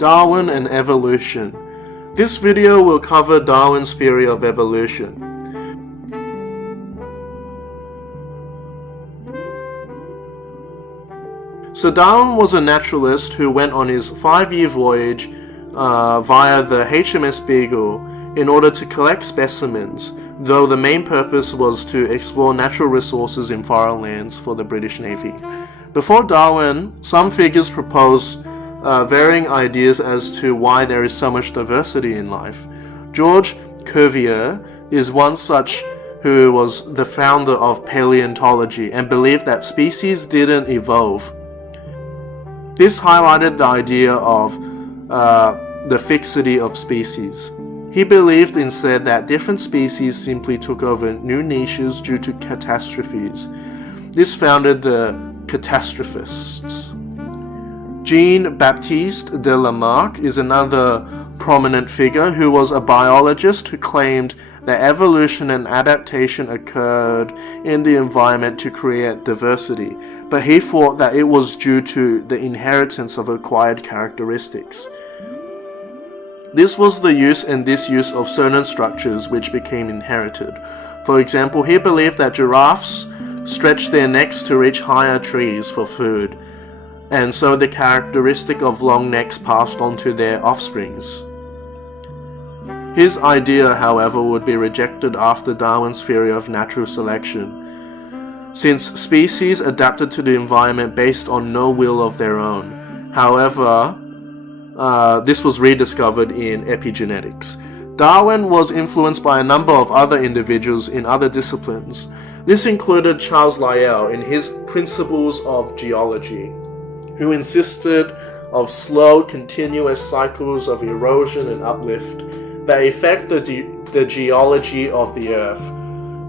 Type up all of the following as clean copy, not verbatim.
Darwin and Evolution. This video will cover Darwin's theory of evolution. So Darwin was a naturalist who went on his 5-year voyage via the HMS BEagle in order to collect specimens, though the main purpose was to explore natural resources in foreign lands for the British Navy. Before Darwin, some figures proposed varying ideas as to why there is so much diversity in life. George Cuvier is one such, who was the founder of paleontology and believed that species didn't evolve. This highlighted the idea of the fixity of species. He believed instead that different species simply took over new niches due to catastrophes. This founded the catastrophists. Jean-Baptiste de Lamarck is another prominent figure who was a biologist who claimed that evolution and adaptation occurred in the environment to create diversity, but he thought that it was due to the inheritance of acquired characteristics. This was the use and disuse of certain structures which became inherited. For example, he believed that giraffes stretched their necks to reach higher trees for food, and so the characteristic of long necks passed on to their offsprings. His idea, however, would be rejected after Darwin's theory of natural selection, since species adapted to the environment based on no will of their own. However, this was rediscovered in epigenetics. Darwin was influenced by a number of other individuals in other disciplines. This included Charles Lyell in his Principles of Geology, who insisted of slow, continuous cycles of erosion and uplift that affect the geology of the Earth,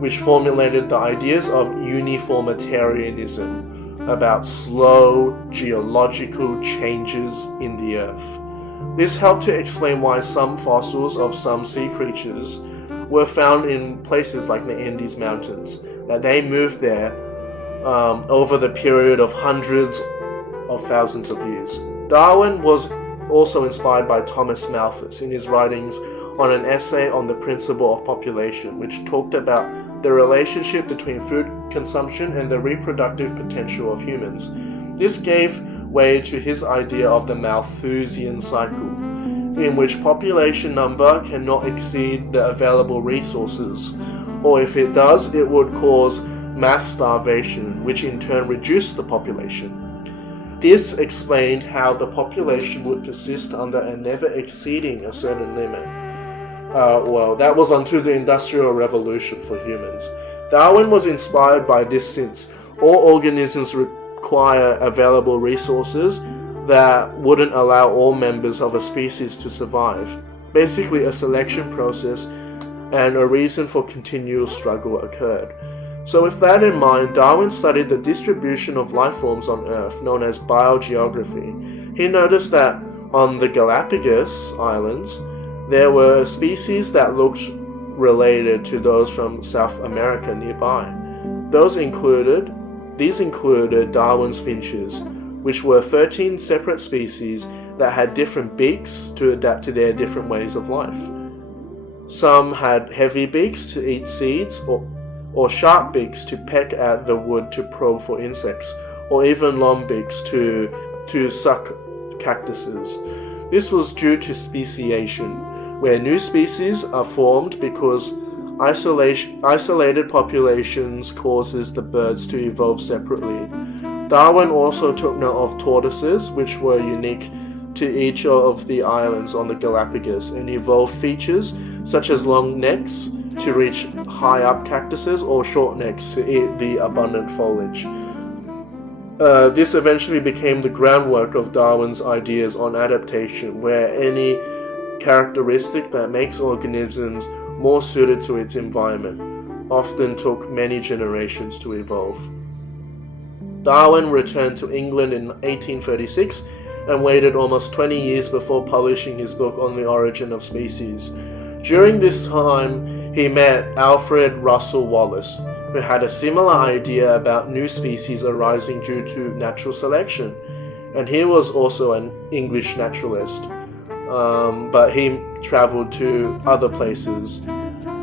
which formulated the ideas of uniformitarianism about slow geological changes in the Earth. This helped to explain why some fossils of some sea creatures were found in places like the Andes Mountains, that they moved there over the period of hundreds of thousands of years. Darwin was also inspired by Thomas Malthus in his writings on an essay on the principle of population, which talked about the relationship between food consumption and the reproductive potential of humans. This gave way to his idea of the Malthusian cycle, in which population number cannot exceed the available resources, or if it does, it would cause mass starvation, which in turn reduced the population. This explained how the population would persist under and never exceeding a certain limit. That was until the Industrial Revolution for humans. Darwin was inspired by this since all organisms require available resources that wouldn't allow all members of a species to survive. Basically, a selection process and a reason for continual struggle occurred. So with that in mind, Darwin studied the distribution of life forms on Earth, known as biogeography. He noticed that on the Galapagos Islands, there were species that looked related to those from South America nearby. These included Darwin's finches, which were 13 separate species that had different beaks to adapt to their different ways of life. Some had heavy beaks to eat seeds, or sharp beaks to peck at the wood to probe for insects, or even long beaks to suck cactuses. This was due to speciation, where new species are formed because isolated populations causes the birds to evolve separately. Darwin also took note of tortoises, which were unique to each of the islands on the Galapagos, and evolved features such as long necks to reach high up cactuses or short necks to eat the abundant foliage. This eventually became the groundwork of Darwin's ideas on adaptation, where any characteristic that makes organisms more suited to its environment often took many generations to evolve. Darwin returned to England in 1836 and waited almost 20 years before publishing his book on the origin of species. During this time, he met Alfred Russel Wallace, who had a similar idea about new species arising due to natural selection, and he was also an English naturalist. but he traveled to other places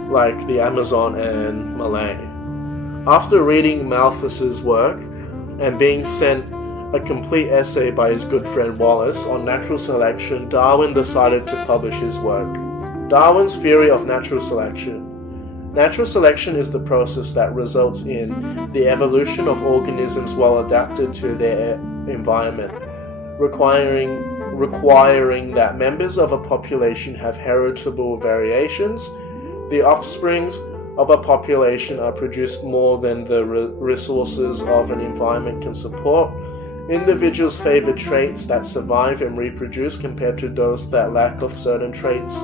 like the Amazon and Malay. After reading Malthus's work and being sent a complete essay by his good friend Wallace on natural selection, Darwin decided to publish his work. Darwin's theory of natural selection. Natural selection is the process that results in the evolution of organisms well adapted to their environment, requiring that members of a population have heritable variations. The offsprings of a population are produced more than the resources of an environment can support. Individuals favor traits that survive and reproduce compared to those that lack of certain traits.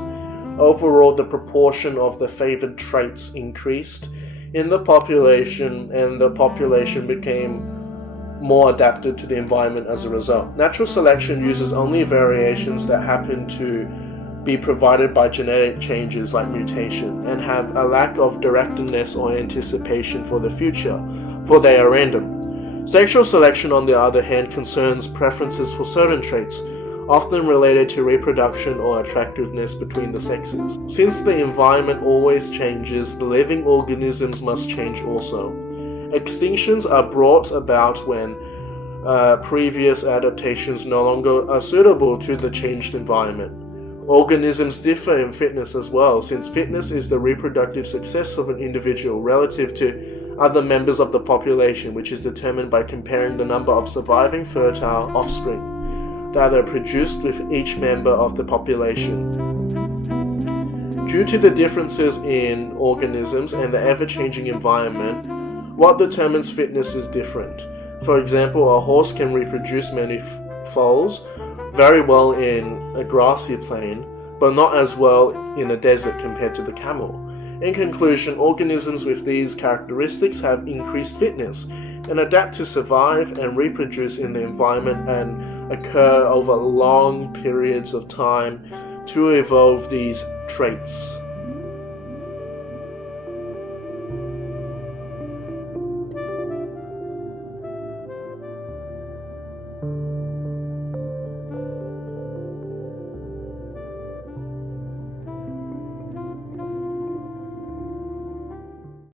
Overall, the proportion of the favored traits increased in the population, and the population became more adapted to the environment as a result. Natural selection uses only variations that happen to be provided by genetic changes like mutation and have a lack of directedness or anticipation for the future, for they are random. Sexual selection, on the other hand, concerns preferences for certain traits, often related to reproduction or attractiveness between the sexes. Since the environment always changes, the living organisms must change also. Extinctions are brought about when previous adaptations no longer are suitable to the changed environment. Organisms differ in fitness as well, since fitness is the reproductive success of an individual relative to other members of the population, which is determined by comparing the number of surviving fertile offspring that are produced with each member of the population. Due to the differences in organisms and the ever-changing environment, what determines fitness is different. For example, a horse can reproduce many foals very well in a grassy plain, but not as well in a desert compared to the camel. In conclusion, organisms with these characteristics have increased fitness and adapt to survive and reproduce in the environment and occur over long periods of time to evolve these traits.